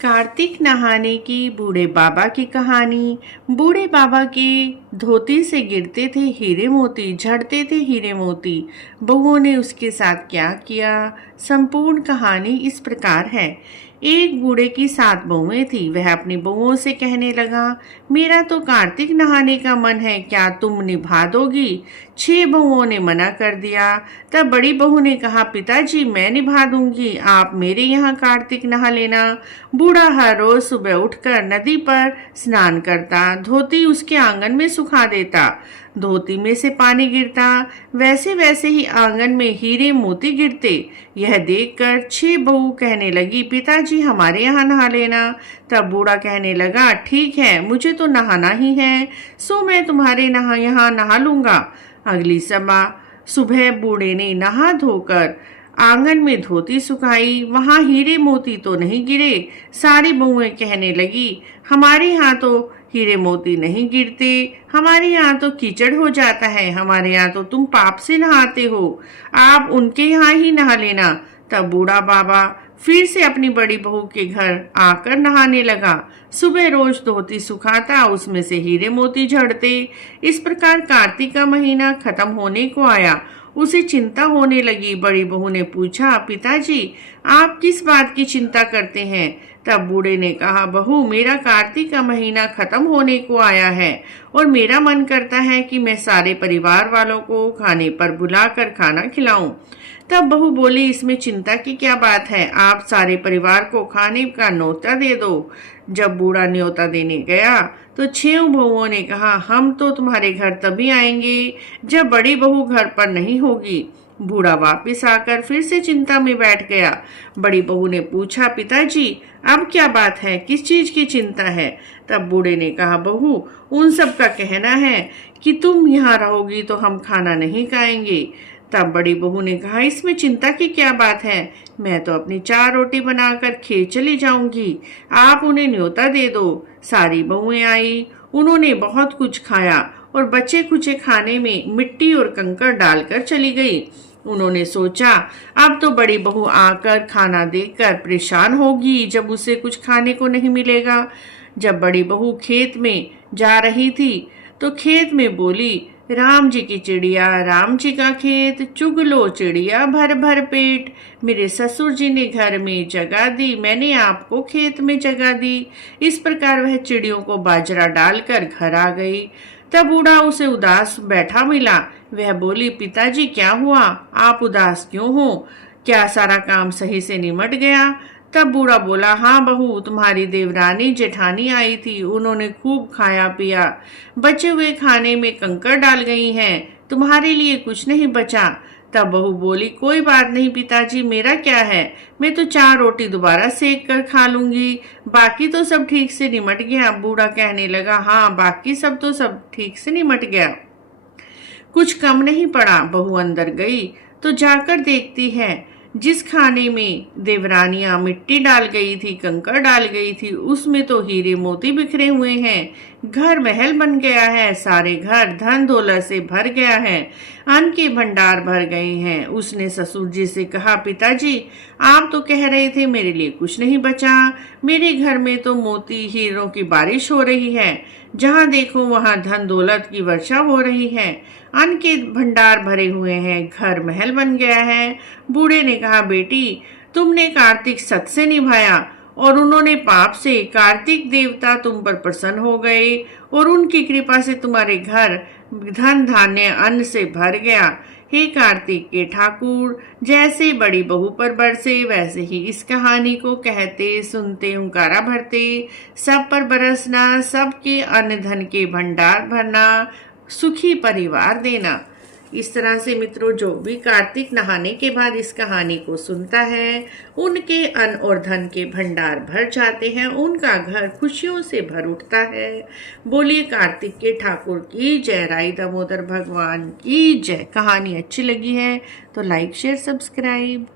कार्तिक नहाने की बूढ़े बाबा की कहानी। बूढ़े बाबा के धोती से गिरते थे हीरे मोती, झड़ते थे हीरे मोती। बहुओं ने उसके साथ क्या किया? संपूर्ण कहानी इस प्रकार है। एक बूढ़े की 7 बहुएं थी। वह अपनी बहुओं से कहने लगा, मेरा तो कार्तिक नहाने का मन है, क्या तुम निभा दोगी? 6 बहुओं ने मना कर दिया। तब बड़ी बहू ने कहा, पिताजी मैं निभा दूंगी, आप मेरे यहाँ कार्तिक नहा लेना। बूढ़ा हर रोज सुबह उठकर नदी पर स्नान करता, धोती उसके आंगन में सुखा देता। धोती में से पानी गिरता, वैसे वैसे ही आंगन में हीरे मोती गिरते। यह देखकर 6 बहू कहने लगी, पिताजी हमारे यहाँ नहा लेना। तब बूढ़ा कहने लगा, ठीक है, मुझे तो नहाना ही है, सो मैं तुम्हारे यहाँ नहा लूंगा। अगली सुबह बूढ़े ने नहा धोकर आंगन में धोती सुखाई। वहां हीरे मोती तो नहीं गिरे। सारी बहुएं कहने लगी, हमारे यहाँ तो हीरे मोती नहीं गिरते, हमारे यहाँ तो कीचड़ हो जाता है, हमारे यहाँ तो तुम पाप से नहाते हो, आप उनके यहाँ ही नहा लेना। तब बूढ़ा बाबा फिर से अपनी बड़ी बहू के घर आकर नहाने लगा। सुबह रोज धोती सुखाता, उसमें से हीरे मोती झड़ते। इस प्रकार कार्तिक का महीना खत्म होने को आया। उसे चिंता होने लगी। बड़ी बहू ने पूछा, पिताजी आप किस बात की चिंता करते हैं? तब बूढ़े ने कहा, बहू मेरा कार्तिक का महीना खत्म होने को आया है और मेरा मन करता है कि मैं सारे परिवार वालों को खाने पर बुलाकर खाना खिलाऊं। तब बहू बोली, इसमें चिंता की क्या बात है, आप सारे परिवार को खाने का न्योता दे दो। जब बूढ़ा न्योता देने गया तो 6 बहुओं ने कहा, हम तो तुम्हारे घर तभी आएंगे जब बड़ी बहू घर पर नहीं होगी। बूढ़ा वापस आकर फिर से चिंता में बैठ गया। बड़ी बहू ने पूछा, पिताजी अब क्या बात है, किस चीज की चिंता है? तब बूढ़े ने कहा, बहू उन सब का कहना है कि तुम यहाँ रहोगी तो हम खाना नहीं खाएंगे। तब बड़ी बहू ने कहा, इसमें चिंता की क्या बात है, मैं तो अपनी 4 रोटी बनाकर खेत चली जाऊंगी, आप उन्हें न्योता दे दो। सारी बहुएं आई, उन्होंने बहुत कुछ खाया और बचे कुचे खाने में मिट्टी और कंकड़ डालकर चली गई। उन्होंने सोचा, अब तो बड़ी बहू आकर खाना देखकर परेशान होगी जब उसे कुछ खाने को नहीं मिलेगा। जब बड़ी बहू खेत में जा रही थी तो खेत में बोली, राम जी की चिड़िया राम जी का खेत, चुग लो चिड़िया भर भर पेट। मेरे ससुर जी ने घर में जगह दी, मैंने आपको खेत में जगह दी। इस प्रकार वह चिड़ियों को बाजरा डालकर घर आ गई। तब बूढ़ा उसे उदास बैठा मिला। वह बोली, पिताजी क्या हुआ, आप उदास क्यों हो? क्या सारा काम सही से निमट गया? तब बूढ़ा बोला, हाँ बहू, तुम्हारी देवरानी जेठानी आई थी, उन्होंने खूब खाया पिया, बचे हुए खाने में कंकड़ डाल गई हैं, तुम्हारे लिए कुछ नहीं बचा। तब बहू बोली, कोई बात नहीं पिताजी, मेरा क्या है, मैं तो 4 रोटी दोबारा सेक कर खा लूंगी, बाकी तो सब ठीक से निमट गया। बूढ़ा कहने लगा, हाँ बाकी सब तो सब ठीक से निमट गया, कुछ कम नहीं पड़ा। बहू अंदर गई तो जाकर देखती है, जिस खाने में देवरानियां मिट्टी डाल गई थी, कंकड़ डाल गई थी, उसमें तो हीरे मोती बिखरे हुए हैं। घर महल बन गया है, सारे घर धन दौलत से भर गया है, अन्न के भंडार भर गए हैं। उसने ससुर जी से कहा, पिताजी आप तो कह रहे थे मेरे लिए कुछ नहीं बचा, मेरे घर में तो मोती हीरों की बारिश हो रही है, जहाँ देखो वहाँ धन दौलत की वर्षा हो रही है, अन्न के भंडार भरे हुए हैं, घर महल बन गया है। बूढ़े ने कहा, बेटी तुमने कार्तिक सत से निभाया और उन्होंने पाप से, कार्तिक देवता तुम पर प्रसन्न हो गए और उनकी कृपा से तुम्हारे घर धन धान्य अन्न से भर गया। हे कार्तिक के ठाकुर, जैसे बड़ी बहू पर बरसे वैसे ही इस कहानी को कहते सुनते हुंकारा भरते, सब पर बरसना, सबके अन्न धन के भंडार भरना, सुखी परिवार देना। इस तरह से मित्रों, जो भी कार्तिक नहाने के बाद इस कहानी को सुनता है, उनके अन्न और धन के भंडार भर जाते हैं, उनका घर खुशियों से भर उठता है। बोलिए कार्तिक के ठाकुर की जय, राई दामोदर भगवान की जय। कहानी अच्छी लगी है तो लाइक शेयर सब्सक्राइब।